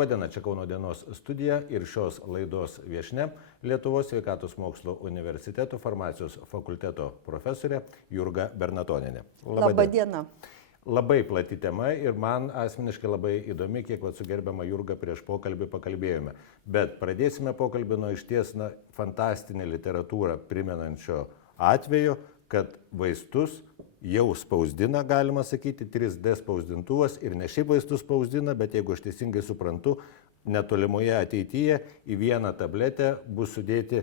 Labadiena, čia Kauno dienos studija ir šios laidos viešnia Lietuvos sveikatos mokslo universiteto farmacijos fakulteto profesorė Jurga Bernatonienė. Labadiena. Labai plati tema ir man asmeniškai labai įdomi, kiek su gerbiama Jurga prieš pokalbį pakalbėjome. Bet pradėsime pokalbį nuo išties fantastinę literatūrą primenančio atveju, kad vaistus jau spausdina, galima sakyti, 3D spausdintuvas ir ne šiaip vaistus spausdina, bet jeigu aš teisingai suprantu, netolimoje ateityje į vieną tabletę bus sudėti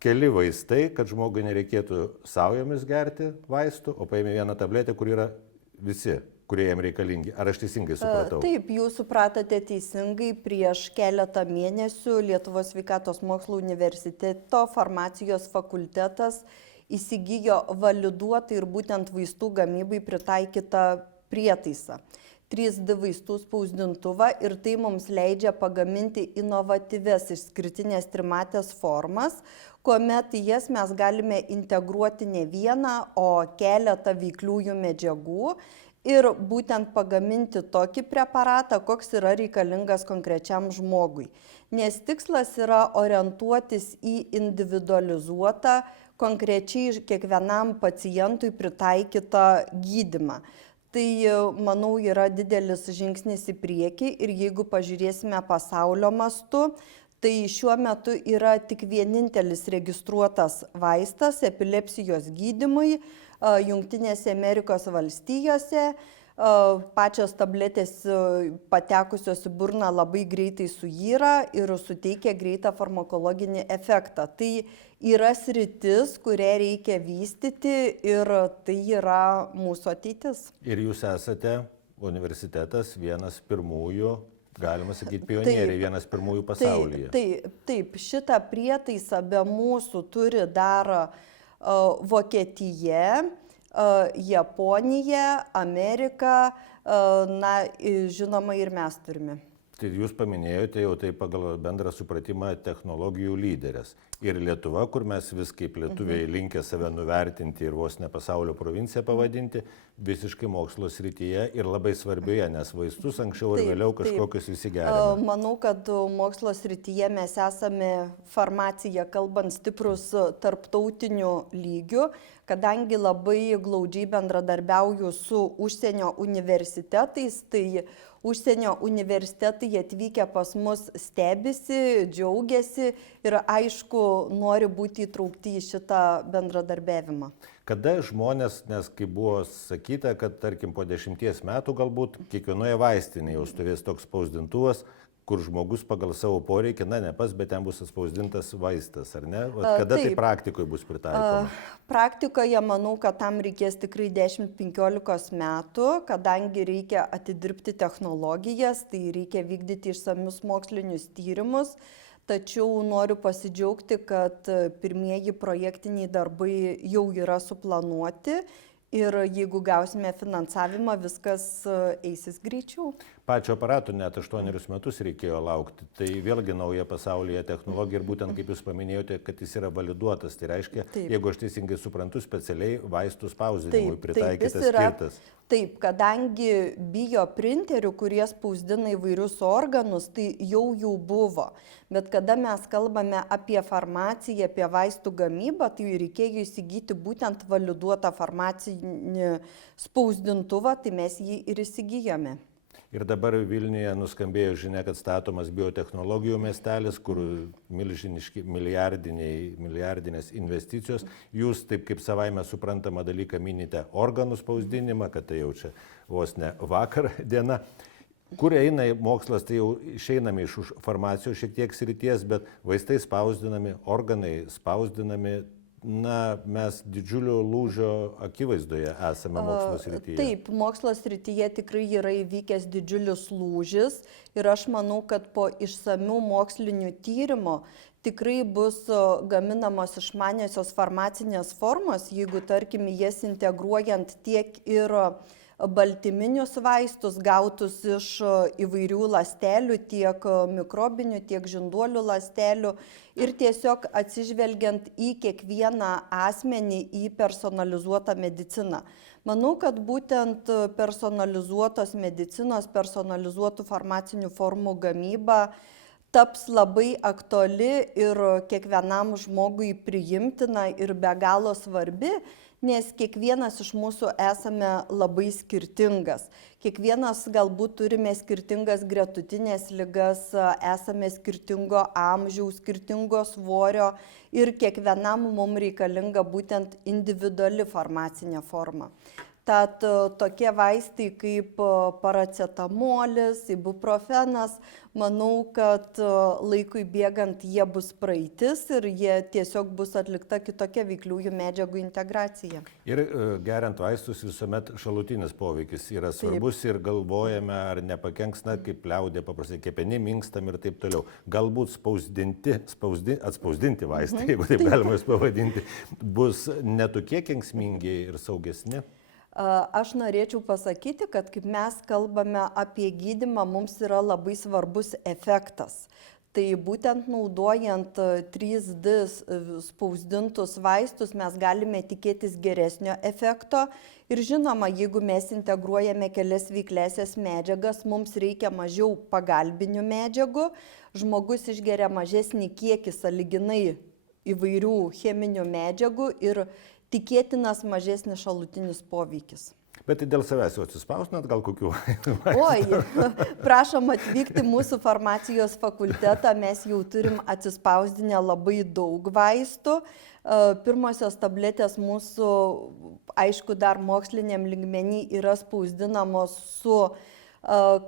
keli vaistai, kad žmogui nereikėtų saujomis gerti vaistų, o paėmė vieną tabletę, kur yra visi, kurie jam reikalingi. Ar aš teisingai supratau? Taip, jūs supratote teisingai. Prieš keletą mėnesių Lietuvos sveikatos mokslo universiteto farmacijos fakultetas įsigijo validuotą ir būtent vaistų gamybai pritaikytą prietaisą. 3D vaistų spausdintuvą ir tai mums leidžia pagaminti inovatyvias išskirtinės trimatės formas, kuomet į jas mes galime integruoti ne vieną, o keletą veikliųjų medžiagų ir būtent pagaminti tokį preparatą, koks yra reikalingas konkrečiam žmogui. Nes tikslas yra orientuotis į individualizuotą, konkrečiai kiekvienam pacientui pritaikytą gydymą. Tai, manau, yra didelis žingsnis į priekį ir jeigu pažiūrėsime pasaulio mastu, tai šiuo metu yra tik vienintelis registruotas vaistas epilepsijos gydymui Jungtinėse Amerikos valstijose. Pačios tabletės patekusios į burną labai greitai suyra ir suteikia greitą farmakologinį efektą. Tai yra sritis, kurią reikia vystyti ir tai yra mūsų ateitis. Ir jūs esate universitetas vienas pirmųjų, galima sakyti, pionieriai, vienas pirmųjų pasaulyje. Taip, šitą prietaisą be mūsų turi dar Vokietija, Japonija, Amerika, žinoma ir mes turime. Tai jūs paminėjote jau tai pagal bendrą supratimą technologijų lyderės. Ir Lietuva, kur mes vis kaip lietuviai linkę save nuvertinti ir vos ne pasaulio provinciją pavadinti, visiškai mokslo srityje ir labai svarbioje, nes vaistus anksčiau ir vėliau kažkokius visi geriame. Manau, kad mokslo srityje mes esame farmacija, kalbant, stiprus tarptautiniu lygiu, kadangi labai glaudžiai bendradarbiauju su užsienio universitetais, tai užsienio universitetai atvykę pas mus stebisi, džiaugiasi ir aišku nori būti įtraukti į šitą bendradarbiavimą. Kada žmonės, nes kaip buvo sakyta, kad tarkim po 10 metų galbūt kiekvienoje vaistinėje jau stovės toks spausdintuvas, kur žmogus pagal savo poreikį, ne pas, bet ten bus atspausdintas vaistas, ar ne? Kada tai praktikoje bus pritaikoma? Praktikoje manau, kad tam reikės tikrai 10-15 metų, kadangi reikia atidirbti technologijas, tai reikia vykdyti išsamius mokslinius tyrimus. Tačiau noriu pasidžiaugti, kad pirmieji projektiniai darbai jau yra suplanuoti ir jeigu gausime finansavimą, viskas eisis greičiau. Pačio aparato net 8 metus reikėjo laukti. Tai vėlgi nauja pasaulyje technologija ir būtent kaip jūs paminėjote, kad jis yra validuotas. Tai reiškia, jeigu aš teisingai suprantu, specialiai vaistų spausdinimui pritaikytas skirtas. Taip, kadangi bioprinterių, kurie spausdina įvairius organus, tai jau jų buvo. Bet kada mes kalbame apie farmaciją, apie vaistų gamybą, tai reikėjo įsigyti būtent validuotą farmacinį spausdintuvą, tai mes jį ir įsigijome. Ir dabar Vilniuje nuskambėjo žinia, kad statomas biotechnologijų miestelis, kur milžiniški milijardinės investicijos. Jūs taip kaip savaime suprantamą dalyką minite organų spausdinimą, kad tai jau čia vos ne vakar diena. Kur eina mokslas, tai jau išeiname iš farmacijos šiek tiek srities, bet vaistai spausdinami, organai spausdinami. Mes didžiulio lūžio akivaizdoje esame mokslo srityje. Taip, mokslo srityje tikrai yra įvykęs didžiulis lūžis ir aš manau, kad po išsamių mokslinių tyrimų tikrai bus gaminamos išmaniosios farmacinės formos, jeigu tarkim jas integruojant tiek ir baltyminius vaistus gautus iš įvairių ląstelių, tiek mikrobinių, tiek žinduolių ląstelių ir tiesiog atsižvelgiant į kiekvieną asmenį, į personalizuotą mediciną. Manau, kad būtent personalizuotos medicinos, personalizuotų farmacinių formų gamyba taps labai aktuali ir kiekvienam žmogui priimtina ir be galo svarbi, nes kiekvienas iš mūsų esame labai skirtingas. Kiekvienas galbūt turime skirtingas gretutinės ligas, esame skirtingo amžiaus, skirtingo svorio ir kiekvienam mums reikalinga būtent individuali farmacinė forma. Tad tokie vaistai kaip paracetamolis, ibuprofenas, manau, kad laikui bėgant jie bus praeitis ir jie tiesiog bus atlikta kitokia veikliųjų medžiagų integracija. Ir geriant vaistus visuomet šalutinis poveikis yra svarbus. Taip. Ir galvojame, ar nepakenks, kaip liaudė paprastai, kepenim, inkstam ir taip toliau. Galbūt atspausdinti vaistai, jeigu taip galima juos pavadinti, bus netokie kenksmingi ir saugesni. Aš norėčiau pasakyti, kad kaip mes kalbame apie gydymą, mums yra labai svarbus efektas. Tai būtent naudojant 3D spausdintus vaistus mes galime tikėtis geresnio efekto. Ir žinoma, jeigu mes integruojame kelias veikliąsias medžiagas, mums reikia mažiau pagalbinių medžiagų. Žmogus išgeria mažesnį kiekį sąlyginai įvairių cheminių medžiagų ir tikėtinas mažesnis šalutinis poveikis. Bet tai dėl savęs jau atsispausdinat gal kokių? Oi, prašom atvykti mūsų farmacijos fakultetą, mes jau turim atsispausdinę labai daug vaistų. Pirmosios tabletės mūsų, aišku, dar moksliniam lygmenį yra spausdinamos su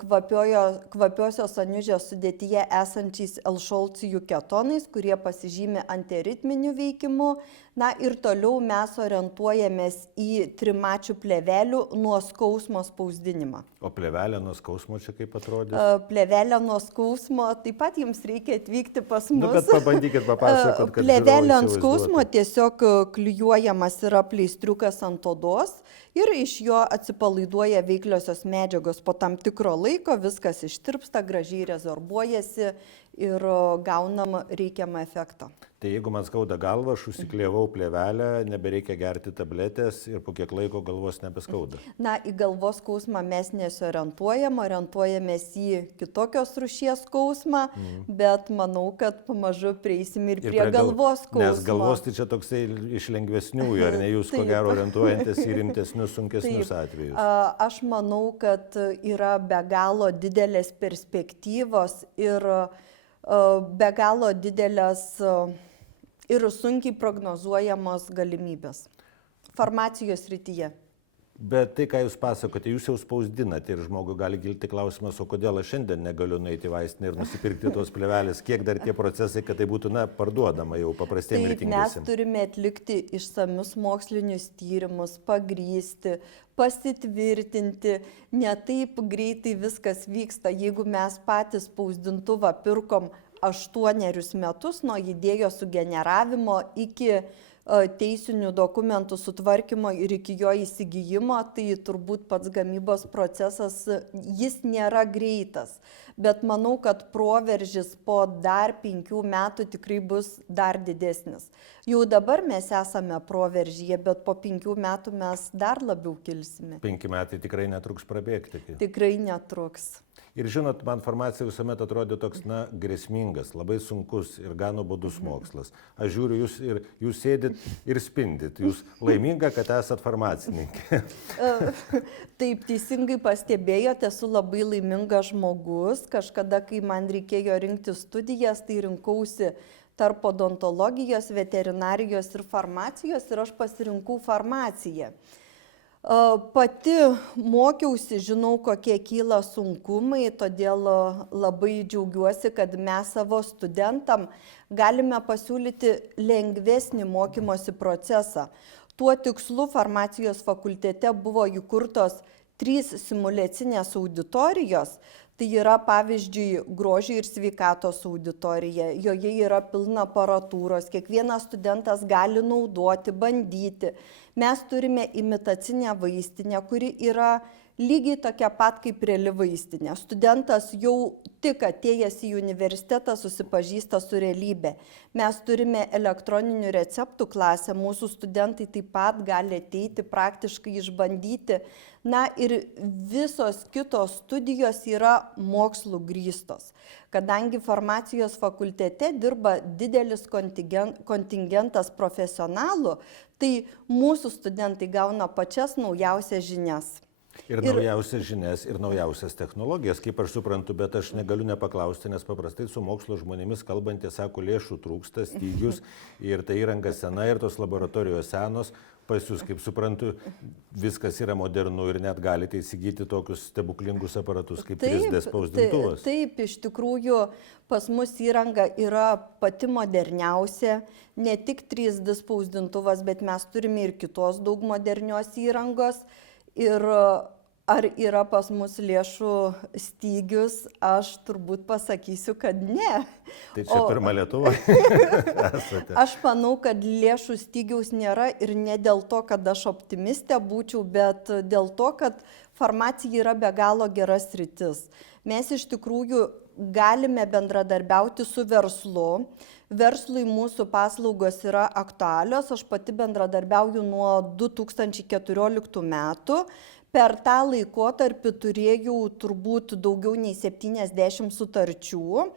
kvapiosios aniužės sudėtyje esančiais L-šolcijų ketonais, kurie pasižymi antiaritminiu veikimu. Na ir toliau mes orientuojamės į trimačių plėvelių nuo skausmo spausdinimą. O plėvelė nuo skausmo čia kaip atrodys? Plėvelė nuo skausmo, taip pat jums reikia atvykti pas mus. Bet pabandykit papasakot, kad plėvelė ant skausmo tiesiog klijuojamas yra pleistriukas ant odos ir iš jo atsipalaiduoja veikliosios medžiagos. Po tam tikro laiko viskas ištirpsta, gražiai rezorbuojasi ir gaunam reikiamą efektą. Tai jeigu man skauda galvą, aš užsiklijavau plėvelę, nebereikia gerti tabletės ir po kiek laiko galvos nebeskauda. Na, į galvos skausmą mes nesiorientuojam, orientuojamės į kitokios rūšies skausmą, bet manau, kad pamažu prieisim ir prie galvos skausmo. Nes galvos tai čia toksai iš lengvesniųjų, ar ne jūs ko gero orientuojantis į rimtesnius, sunkesnius atvejus? Aš manau, kad yra be galo didelės perspektyvos ir be galo didelės ir sunkiai prognozuojamos galimybės farmacijos srityje. Bet tai, ką jūs pasakote, jūs jau spausdinate ir žmogui gali kilti klausimas, o kodėl aš šiandien negaliu nueiti į vaistinę ir nusipirkti tos plėvelės, kiek dar tie procesai, kad tai būtų parduodama jau paprastiem mirtingiesiems. Mes turime atlikti išsamius mokslinius tyrimus, pagrįsti, pasitvirtinti, ne taip greitai viskas vyksta. Jeigu mes patys spausdintuvą pirkom 8 metus nuo idėjos sugeneravimo iki teisinių dokumentų sutvarkymo ir iki jo įsigijimo, tai turbūt pats gamybos procesas, jis nėra greitas. Bet manau, kad proveržis po dar 5 metų tikrai bus dar didesnis. Jau dabar mes esame proveržyje, bet po 5 metų mes dar labiau kilsime. 5 metai tikrai netruks prabėgti. Tikrai netruks. Ir žinot, man farmacija visuomet atrodė toks, grėsmingas, labai sunkus ir gan nuobodus mokslas. Aš žiūriu, jūs sėdit ir spindit, jūs laiminga, kad esat farmacininkė. Taip, teisingai pastebėjote, esu labai laimingas žmogus. Kažkada, kai man reikėjo rinkti studijas, tai rinkausi tarp odontologijos, veterinarijos ir farmacijos ir aš pasirinkau farmaciją. Pati mokiausi, žinau, kokie kyla sunkumai, todėl labai džiaugiuosi, kad mes savo studentam galime pasiūlyti lengvesnį mokymosi procesą. Tuo tikslu farmacijos fakultete buvo įkurtos 3 simuliacinės auditorijos. Tai yra pavyzdžiui grožio ir sveikatos auditorija, joje yra pilna aparatūros, kiekvienas studentas gali naudoti, bandyti. Mes turime imitacinę vaistinę, kuri yra lygiai tokia pat kaip reali vaistinė. Studentas jau tik atėjęs į universitetą susipažįsta su realybė. Mes turime elektroninių receptų klasę, mūsų studentai taip pat gali ateiti praktiškai išbandyti. Na ir visos kitos studijos yra mokslų grįstos. Kadangi farmacijos fakultete dirba didelis kontingentas profesionalų, tai mūsų studentai gauna pačias naujausias žinias. Ir naujausias žinias, ir naujausias technologijas, kaip aš suprantu, bet aš negaliu nepaklausti, nes paprastai su mokslo žmonėmis kalbantys sako, lėšų trūksta, stygius ir ta įranga sena ir tos laboratorijos senos. Pas jūs, kaip suprantu, viskas yra modernu ir net galite įsigyti tokius stebuklingus aparatus kaip 3D spausdintuvas. Taip, iš tikrųjų pas mus įranga yra pati moderniausia, ne tik 3D spausdintuvas, bet mes turime ir kitos daug modernios įrangos. Ir ar yra pas mus lėšų stygius, aš turbūt pasakysiu, kad ne. Tai čia pirma Lietuva esate. Aš manau, kad lėšų stygiaus nėra ir ne dėl to, kad aš optimistė būčiau, bet dėl to, kad farmacija yra be galo gera sritis. Mes iš tikrųjų galime bendradarbiauti su verslu. Verslui mūsų paslaugos yra aktualios, aš pati bendradarbiauju nuo 2014 metų. Per tą laikotarpį turėjau turbūt daugiau nei 70 sutarčių.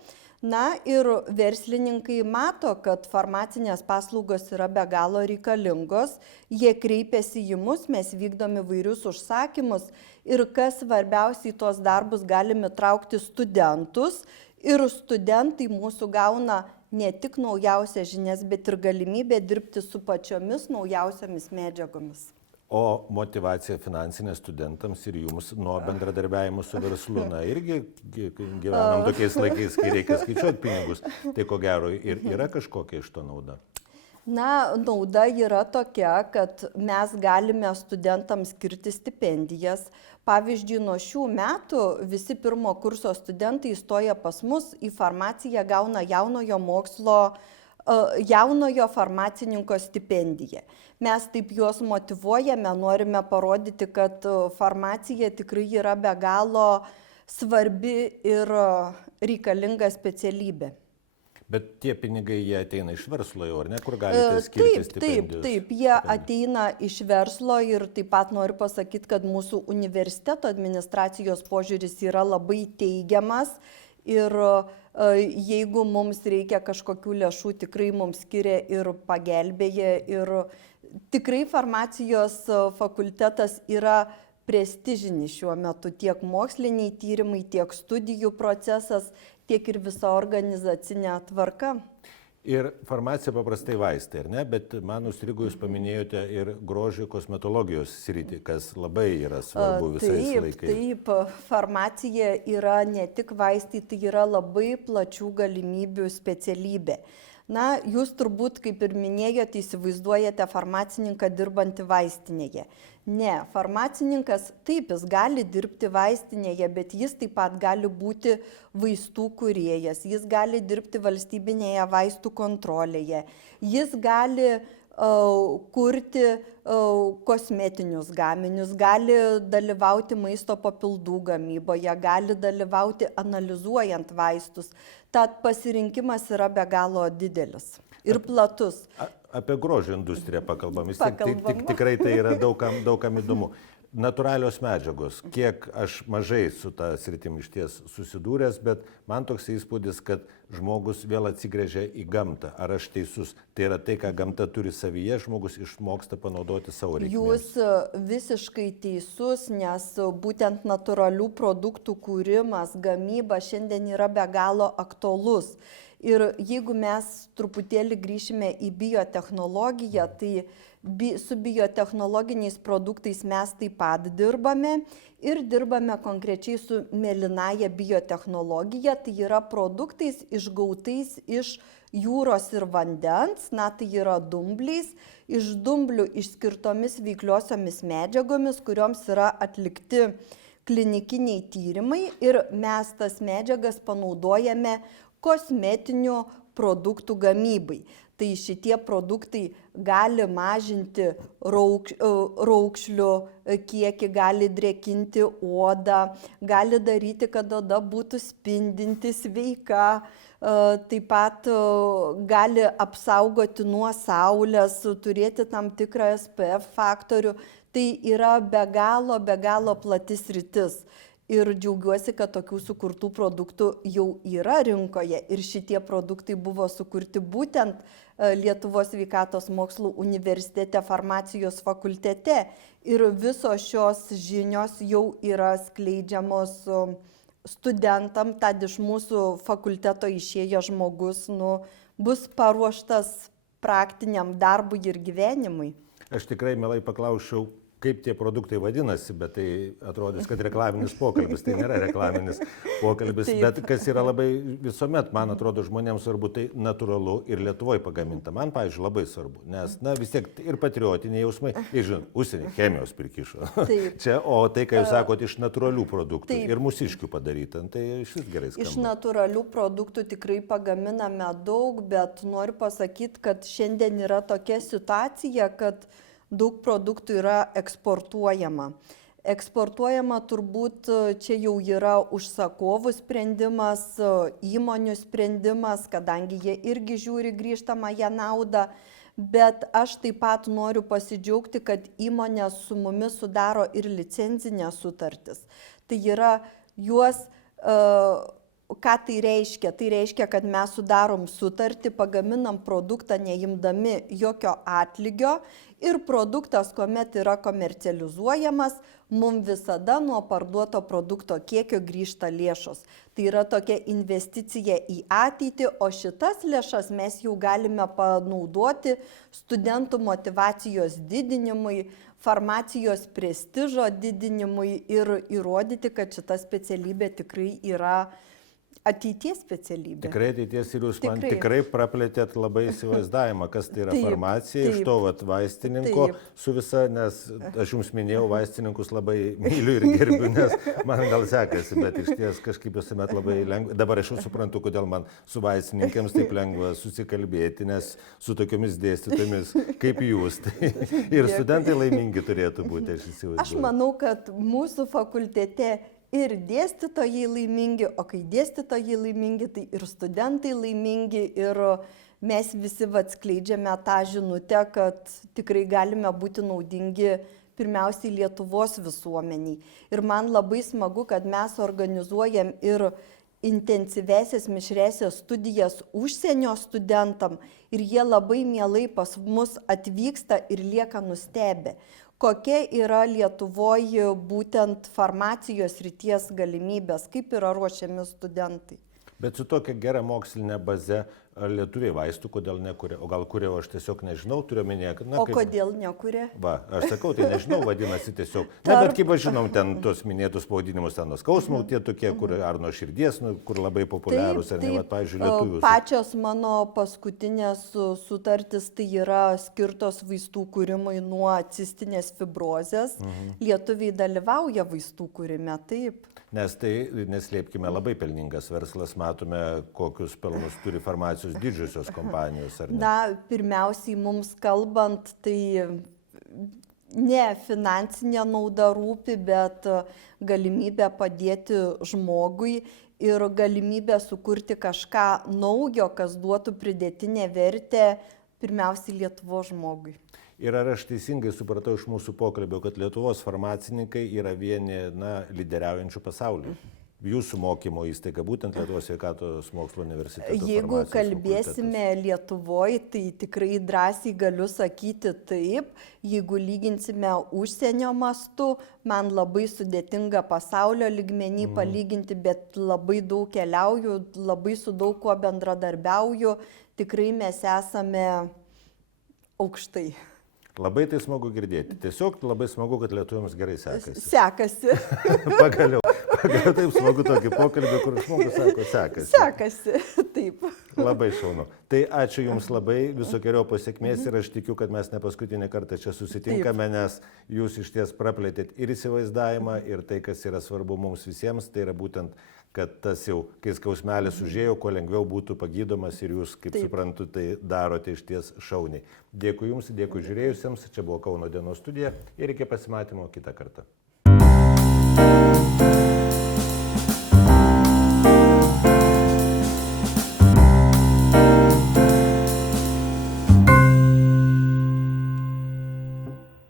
Na ir verslininkai mato, kad farmacinės paslaugos yra be galo reikalingos. Jie kreipiasi į mus, mes vykdom įvairius užsakymus ir kas svarbiausiai tos darbus galime traukti studentus. Ir studentai mūsų gauna ne tik naujausias žinias, bet ir galimybę dirbti su pačiomis naujausiamis medžiagomis. O motyvacija finansinė studentams ir jums nuo bendradarbiavimo su verslu, na irgi gyvenam tokiais laikais, kai reikia skaičiuoti pinigus, tai ko gero ir yra kažkokia iš to nauda? Na, nauda yra tokia, kad mes galime studentams skirti stipendijas. Pavyzdžiui, nuo šių metų visi pirmo kurso studentai įstoja pas mus į farmaciją, gauna jaunojo farmacininko stipendiją. Mes taip juos motyvuojame, norime parodyti, kad farmacija tikrai yra be galo svarbi ir reikalinga specialybė. Bet tie pinigai, jie ateina iš verslo jau, ar ne, kur galite skirti stipendijos? Taip, jie ateina iš verslo ir taip pat noriu pasakyti, kad mūsų universiteto administracijos požiūris yra labai teigiamas ir jeigu mums reikia kažkokių lėšų, tikrai mums skiria ir pagelbėja ir tikrai farmacijos fakultetas yra prestižinis šiuo metu, tiek moksliniai tyrimai, tiek studijų procesas, tiek ir visa organizacinė tvarka. Ir farmacija paprastai vaistai, ar ne? Bet man užstrigo, jūs paminėjote ir grožio kosmetologijos sritį, kas labai yra svarbu visais laikais. Taip, farmacija yra ne tik vaistai, tai yra labai plačių galimybių specialybė. Na, jūs turbūt, kaip ir minėjote, įsivaizduojate farmacininką dirbantį vaistinėje. Ne, farmacininkas taip, jis gali dirbti vaistinėje, bet jis taip pat gali būti vaistų kūrėjas, jis gali dirbti valstybinėje vaistų kontrolėje, jis gali kurti kosmetinius gaminius, gali dalyvauti maisto papildų gamyboje, gali dalyvauti analizuojant vaistus. Tad pasirinkimas yra be galo didelis ir platus. Apie grožio industriją pakalbam. Tikrai tai yra daugam įdomu. Natūralios medžiagos, kiek aš mažai su tą sritim iš ties susidūręs, bet man toks įspūdis, kad žmogus vėl atsigręžia į gamtą. Ar aš teisus? Tai yra tai, ką gamta turi savyje, žmogus išmoksta panaudoti savo reikmėms. Jūs visiškai teisus, nes būtent natūralių produktų kūrimas, gamyba šiandien yra be galo aktualus. Ir jeigu mes truputėlį grįšime į biotechnologiją, tai su biotechnologiniais produktais mes taip pat dirbame ir dirbame konkrečiai su mėlynąja biotechnologija, tai yra produktais išgautais iš jūros ir vandens, na tai yra dumbliais, iš dumblių išskirtomis veikliosiomis medžiagomis, kurioms yra atlikti klinikiniai tyrimai ir mes tas medžiagas panaudojame kosmetinių produktų gamybai. Tai šitie produktai gali mažinti raukšlių kiekį, gali drėkinti odą, gali daryti, kad oda būtų spindinti, sveika, taip pat gali apsaugoti nuo saulės, turėti tam tikrą SPF faktorių. Tai yra be galo plati sritis. Ir džiaugiuosi, kad tokių sukurtų produktų jau yra rinkoje ir šitie produktai buvo sukurti būtent Lietuvos sveikatos mokslų universitete farmacijos fakultete ir visos šios žinios jau yra skleidžiamos studentam, tad iš mūsų fakulteto išėjęs žmogus bus paruoštas praktiniam darbui ir gyvenimui. Aš tikrai mielai paklausčiau, kaip tie produktai vadinasi, bet tai atrodys, kad reklaminis pokalbis, tai nėra reklaminis pokalbis, bet kas yra labai visuomet, man atrodo, žmonėms svarbu, tai natūralu ir Lietuvoje pagaminta. Man, pavyzdžiui, labai svarbu, nes, vis tiek ir patriotiniai jausmai, ir žinot, užsienį chemijos prikišo. Čia, o tai, ką jūs sakote, iš natūralių produktų ir mūsiškių padaryta, tai šis gerai skamba. Iš natūralių produktų tikrai pagaminame daug, bet noriu pasakyti, kad šiandien yra tokia situacija, kad daug produktų yra eksportuojama. Eksportuojama turbūt čia jau yra užsakovų sprendimas, įmonių sprendimas, kadangi jie irgi žiūri grįžtamąją naudą. Bet aš taip pat noriu pasidžiaugti, kad įmonės su mumis sudaro ir licencinės sutartis. Tai yra juos... Ką tai reiškia? Tai reiškia, kad mes sudarom sutartį, pagaminam produktą neimdami jokio atlygio ir produktas, kuomet yra komercializuojamas, mums visada nuo parduoto produkto kiekio grįžta lėšos. Tai yra tokia investicija į ateitį, o šitas lėšas mes jau galime panaudoti studentų motyvacijos didinimui, farmacijos prestižo didinimui ir įrodyti, kad šita specialybė tikrai yra ateities specialybė. Tikrai ateities ir jūs man tikrai praplėtėt labai įsivaizdavimą, kas tai yra farmacija, iš to vaistininko su visa, nes aš jums minėjau, vaistininkus labai myliu ir gerbiu, nes man gal sekasi, bet iš ties kažkaip visuomet labai lengva. Dabar aš jau suprantu, kodėl man su vaistininkėms taip lengva susikalbėti, nes su tokiomis dėstytomis kaip jūs. Tai ir studentai laimingi turėtų būti, aš įsivaizduoju. Aš manau, kad mūsų fakultete ir dėstytojai laimingi, o kai dėstytojai laimingi, tai ir studentai laimingi ir mes visi atskleidžiame tą žinutę, kad tikrai galime būti naudingi pirmiausiai Lietuvos visuomeniai. Ir man labai smagu, kad mes organizuojam ir intensyvesias mišresias studijas užsienio studentam ir jie labai mielai pas mus atvyksta ir lieka nustebę. Kokia yra Lietuvoje būtent farmacijos srities galimybės, kaip yra ruošiami studentai. Bet su tokia gera mokslinė baze lietuviai vaistų, kodėl nekuria, o gal kuria, aš tiesiog nežinau, turiu minėję, kad... O kodėl nekuria? Va, aš sakau, tai nežinau, vadinasi tiesiog. Bet kaip aš žinom, ten tos minėtus pavadinimus, ten nuo skausmų, tie tokie, kur ar nuo širdies, kur labai populiarūs, ar ne, va, pavyzdžiui, lietuvius. Pačios mano paskutinės sutartis tai yra skirtos vaistų kūrimui nuo cistinės fibrozės. Lietuviai dalyvauja vaistų kūrime, taip. Nes tai, neslėpkime, labai pelningas verslas, matome, kokius pelnus turi farmacijos didžiosios kompanijos, ar ne? Na, pirmiausiai mums kalbant, tai ne finansinė nauda rūpi, bet galimybė padėti žmogui ir galimybė sukurti kažką naujo, kas duotų pridėtinę vertę pirmiausiai Lietuvos žmogui. Ir ar aš teisingai supratau iš mūsų pokalbio, kad Lietuvos farmacininkai yra vieni, lyderiaujančių pasaulyje? Jūsų mokymo įstaiga, būtent Lietuvos sveikatos mokslo universiteto. Jeigu kalbėsime Lietuvoje, tai tikrai drąsiai galiu sakyti taip. Jeigu lyginsime užsienio mastu, man labai sudėtinga pasaulio lygmenį palyginti, bet labai daug keliauju, labai su daug kuo bendradarbiauju. Tikrai mes esame aukštai. Labai tai smagu girdėti. Tiesiog labai smagu, kad lietuviams gerai sekasi. Sekasi. Pagaliau taip smagu tokį pokalbį, kur žmogus sako, sekasi. Sekasi, taip. Labai šaunu. Tai ačiū Jums labai, visokiojo pasiekmės ir aš tikiu, kad mes ne paskutinį kartą čia susitinkame, nes Jūs iš ties praplėtėt ir įsivaizdavimą, ir tai, kas yra svarbu mums visiems, tai yra būtent, kad tas jau, kai skausmelis užėjo, kuo lengviau būtų pagydomas ir Jūs, kaip suprantu, tai darote iš ties šauniai. Dėkui Jums, dėkui žiūrėjusiems, čia buvo Kauno dienos studija ir iki pasimatymo kitą kartą.